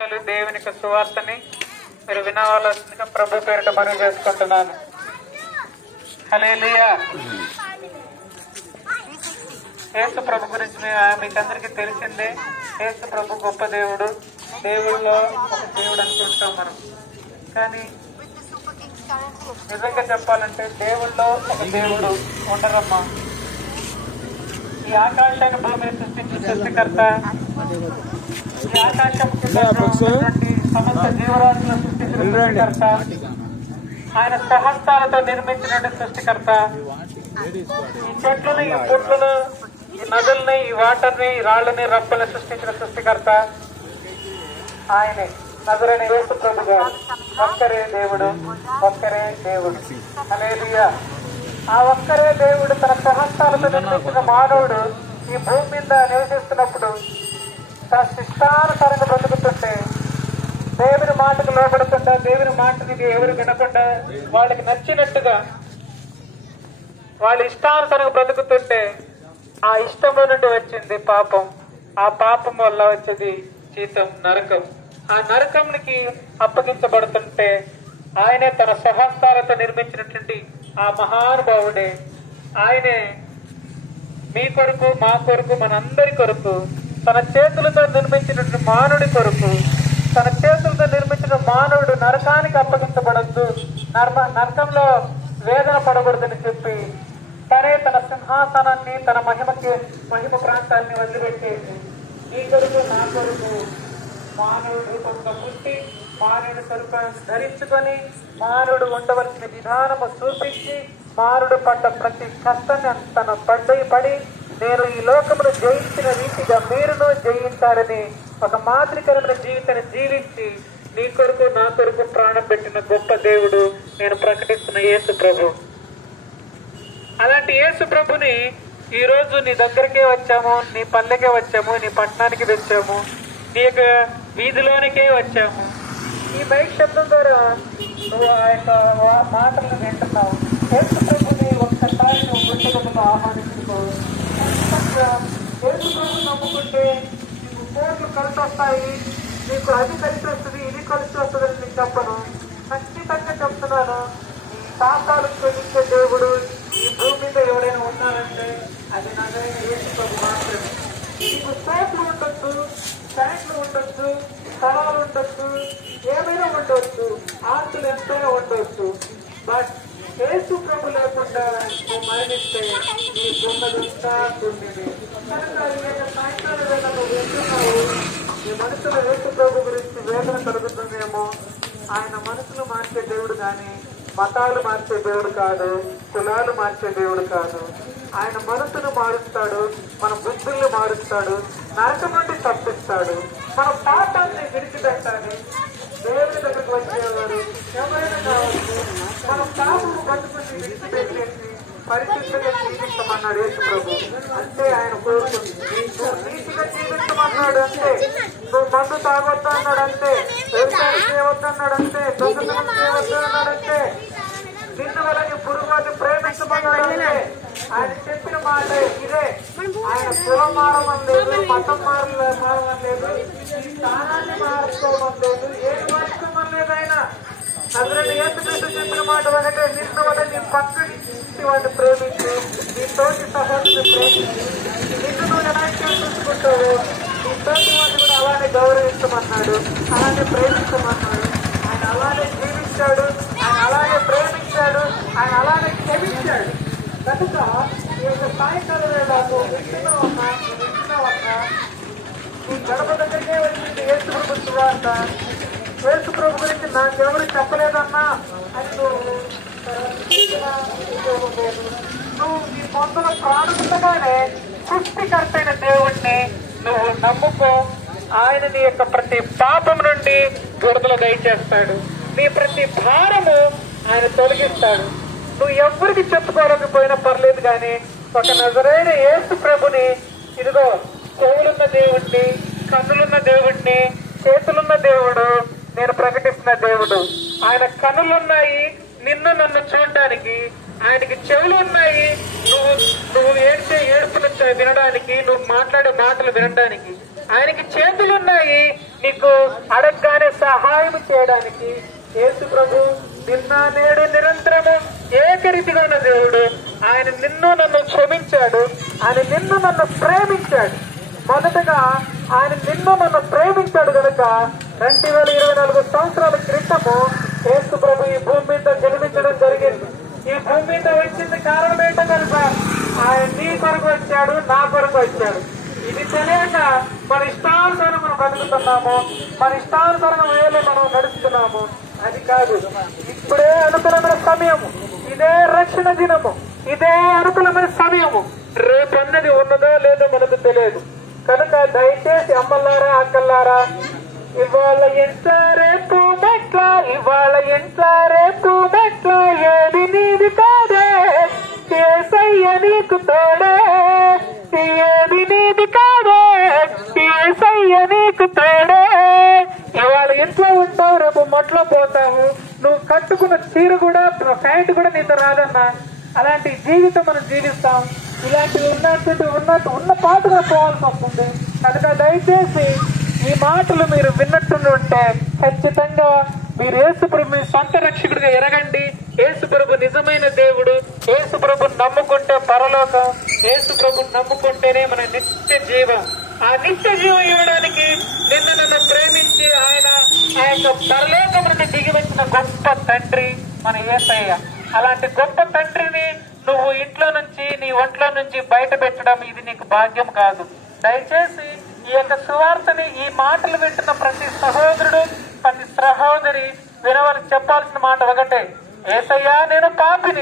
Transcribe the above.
దేవుని యొక్క సువార్తని మీరు వినవలసిందిగా ప్రభు పేరిట మనవి చేసుకుంటున్నాను. హల్లెలూయా. యేసు ప్రభు గురించి మీకు అందరికీ తెలిసిందే. యేసు ప్రభు గొప్ప దేవుడు, దేవుళ్ళలో ఒక దేవుడు అనుకుంటాం మనం. కానీ నిజంగా చెప్పాలంటే దేవుళ్ళలో ఒక దేవుడు ఉండరమ్మా. ఈ ఆకాశాన్ని భూమిని సృష్టించిన సృష్టికర్త, ఈ ఆకాశం సమస్త జీవరాశులను సృష్టించిన సృష్టికర్త, ఆయన సహస్తాలతో నిర్మించిన సృష్టికర్త, ఈ చెట్లను, ఈ పుట్లను, ఈ నదుల్ని, ఈ వాటర్ని, ఈ రాళ్లని, రప్పల్ని సృష్టించిన సృష్టికర్త ఆయనే. నజరైన యేసు ప్రభు గారు ఒక్కరే దేవుడు, ఒక్కరే దేవుడు. హల్లెలూయా. ఆ ఒక్కరే దేవుడు తన సహస్తాలతో నిర్మించిన మానవుడు ఈ భూమి మీద నివసిస్తున్నప్పుడు తన శిష్టానుసారంగా బ్రతుకుతుంటే, దేవుని మాటకు లోపడకుండా, దేవుని మాటని ఎవరు వినకుండా వాళ్ళకి నచ్చినట్టుగా వాళ్ళ ఇష్టానుసారంగా బ్రతుకుతుంటే ఆ ఇష్టంలో నుండి వచ్చింది పాపం. ఆ పాపం వల్ల వచ్చేది జీతం నరకం. ఆ నరకంకి అప్పగించబడుతుంటే ఆయనే తన సహస్తాలతో నిర్మించినటువంటి ఆ మహానుభావుడే, ఆయనే మీ కొరకు, మా కొరకు, మనందరి కొరకు తన చేతులతో నిర్మించినటువంటి మానవుడి కొరకు, తన చేతులతో నిర్మించిన మానవుడు నరకానికి అప్పగించబడద్దు, నరకంలో వేదన పడకూడదని చెప్పి తనే తన సింహాసనాన్ని, తన మహిమ ప్రాంతాన్ని వదిలిపెట్టేసి నీ కొరకు, నా కొరకు మానవుడు రూపంగా పుట్టి మానవుడి స్వరూపాన్ని ధరించుకొని మానవుడు ఉండవలసిన విధానము చూపించి మానవుడు పడ్డ ప్రతి కష్టాన్ని తన పడి నేను ఈ లోకమును జయించిన రీతిగా మీరును జయించాలని ఒక మాదిరికరమైన జీవితాన్ని జీవించి నీ కొరకు, నా కొరకు ప్రాణం పెట్టిన గొప్ప దేవుడు నేను ప్రకటిస్తున్న యేసు ప్రభు. అలాంటి యేసు ప్రభుని ఈ రోజు నీ దగ్గరికే వచ్చాము, నీ పల్లెకే వచ్చాము, నీ పట్టణానికి తెచ్చాము, నీ యొక్క వీధిలోనికే వచ్చాము. ఈ మైక్ శబ్దం ద్వారా నువ్వు ఆ యొక్క మాటలను వింటున్నావు. యేసు ప్రభుని ఒక్కసారి నువ్వు గుండెలకు ఆహ్వానించుకో. యేసు ప్రభు నమ్ముకుంటే నీకు కోట్లు కలిసి వస్తాయి, నీకు అది కలిసి వస్తుంది, ఇది కలిసి వస్తుంది అని నీకు చెప్పను. ఖచ్చితంగా చెప్తున్నాను, ఈ శాపాలు చెల్లించే దేవుడు ఈ భూమి మీద ఎవరైనా ఉన్నారంటే అది నజరైన యేసు ప్రభు మాత్రమే. నీకు కోట్లు ఉండొచ్చు, ప్యాంట్లు ఉండొచ్చు, స్థలాలు ఉండొచ్చు, ఏమైనా ఉండొచ్చు, ఆస్తులు ఎంతైనా ఉండొచ్చు. బట్ యేసు ప్రభు లేకుండా నువ్వు మరణిస్తే నీ ఉన్నదంతా తుండిది. కనుక ఈ సాయంకాల వేళ నువ్వు వింటున్నావు, నీ మనసులో యేసు ప్రభు గురించి వేదన కలుగుతుందేమో. ఆయన మనసును మార్చే దేవుడు కానీ మతాలు మార్చే దేవుడు కాదు, కులాలు మార్చే దేవుడు కాదు. ఆయన మనసును మారుస్తాడు, మన బుద్ధుల్ని మారుస్తాడు, నరకం నుండి తప్పిస్తాడు, మన పాపాన్ని విడిచిపెట్టాలి. దేవుని దగ్గరకు వచ్చేవారు ఎవరైనా కావచ్చు, మన పాపము బతుకుని విడిచిపెట్టేసి పరిశుద్ధంగా జీవించమన్నాడు యేసు ప్రభు. అంటే ఆయన కోరుకుంది నువ్వు నీతిగా జీవించమన్నాడు. అంటే నువ్వు మందు తాగొద్దు అన్నాడు. అంటే వ్యవసాయం చేయవద్దు అన్నాడు. అంటే దొంగతనం చేయవద్దు అన్నాడంటే నిన్ను వల్ల నీ పురుగుని ప్రేమించమన్నాడంటే ఆయన చెప్పిన మాట ఇదే. ఆయన కులం మారమని లేదు, మతం మారమని లేదు, ఈ స్థానాన్ని మార్చుకోమని లేదు, ఏది మార్చుకోమని లేదు. ఆయన అందులో యేసుక్రీస్తు చెప్పిన మాట ఒకటే, నిన్ను వల్ల నీ పక్కని వాడిని ప్రేమించి, నీ తోటి సహోదరుని ప్రేమించి, నిన్ను నువ్వు ఎలా చూసుకుంటావు నీ తోటి వాడిని కూడా అలానే గౌరవించమన్నాడు, అలానే ప్రేమించమన్నాడు. ఆయన అలానే జీవించాడు, ఆయన అలానే ప్రేమించాడు, ఆయన అలానే క్షమించాడు. కనుక ఈ యొక్క సాయంకాల వేళ వింటున్నావన్నా ఈ గడప దగ్గరికే వచ్చింది యేసు ప్రభు సువార్త. యేసు ప్రభు గురించి నాకెవరు చెప్పలేదన్నా అని నువ్వు నీ పొందల ప్రాణంగానే సృష్టికర్త అయిన దేవుణ్ణి నువ్వు నమ్ముకో. ఆయన నీ యొక్క ప్రతి పాపం నుండి విడుదల దయచేస్తాడు, నీ ప్రతి భారము ఆయన తొలగిస్తాడు. నువ్వు ఎవరికి చెప్పుకోలేకపోయినా పర్లేదు, కానీ ఒక నజరైన యేసు ప్రభుని, ఇదిగో చెవులున్న దేవుణ్ణి, కన్నులున్న దేవుణ్ణి, చేతులున్న దేవుడు నేను ప్రకటిస్తున్న దేవుడు. ఆయన కన్నులున్నాయి నిన్ను నన్ను చూడడానికి, ఆయనకి చెవులు ఉన్నాయి నువ్వు ఏడ్చే ఏడుపులు వినడానికి, నువ్వు మాట్లాడే మాటలు వినడానికి, ఆయనకి చేతులున్నాయి నీకు అడగగానే సహాయం చేయడానికి యేసు ప్రభు నిన్న నేడు నిరంతరము ఏకరీతిగా ఉన్న దేవుడు. ఆయన నిన్ను నన్ను క్షమించాడు. ఆయన నిన్ను నన్ను ప్రేమించాడు. మొదటగా ఆయన నిన్ను నన్ను ప్రేమించాడు కనుక 2024 సంవత్సరాల క్రితము యేసు ప్రభు ఈ భూమి మీద జన్మించడం జరిగింది. ఈ భూమి మీద వచ్చింది కారణం ఏంటో కనుక ఆయన నీ కొరకు వచ్చాడు, నా కొరకు వచ్చాడు. ఇది తెలియక మన ఇష్టానుసారం మనం బతుకుతున్నాము, మన ఇష్టానుసారం వేలో మనం నడుస్తున్నాము. అది కాదు, ఇప్పుడే అనుకూలమైన సమయము, ఇదే రక్షణ దినము, ఇదే అనుకూలమైన సమయము. రేపన్నది ఉన్నదో లేదో మనకు తెలియదు కనుక దయచేసి అమ్మలారా, అక్కల్లారా, ఇవాళ ఎంత రేపు మెట్ల, ఇవాళ ఎంత రేపు మెట్ల, ఏది నీది కాదే యేసయ్య నీకు తోడే, ఏది నీది కాదే యేసయ్య నీకు తోడే. ఇవాళ ఇంట్లో ఉంటావు, రేపు మొట్లో పోతావు. నువ్వు కట్టుకున్న చీర కూడా, ప్యాంట్ కూడా నీతో రాదన్నా. అలాంటి జీవితం మనం జీవిస్తాం. ఇలాంటివి ఉన్న పాటగా పోవాల్సి వస్తుంది. కనుక దయచేసి ఈ మాటలు మీరు విన్నట్టుంటే ఖచ్చితంగా మీరు యేసుప్రభు మీ సొంత రక్షకుడిగా ఎరగండి. యేసుప్రభు నిజమైన దేవుడు. యేసుప్రభు నమ్ముకుంటే పరలోకం, యేసుప్రభు నమ్ముకుంటేనే మన నిత్య జీవం. ఆ నిత్య జీవం ఇవ్వడానికి నిన్న నన్ను ప్రేమించి ఆయన ఆ యొక్క పరలోకం నుండి దిగి వచ్చిన గొప్ప తండ్రి మన యేసయ్య. అలాంటి గొప్ప తండ్రిని నువ్వు ఇంట్లో నుంచి, నీ ఒంట్లో నుంచి బయట పెట్టడం ఇది నీకు భాగ్యం కాదు. దయచేసి ఈ యొక్క సువార్తని, ఈ మాటలు వింటున్న ప్రతి సహోదరుడు, ప్రతి సహోదరి వినవని చెప్పాల్సిన మాట ఒకటే, యేసయ్యా నేను పాపిని,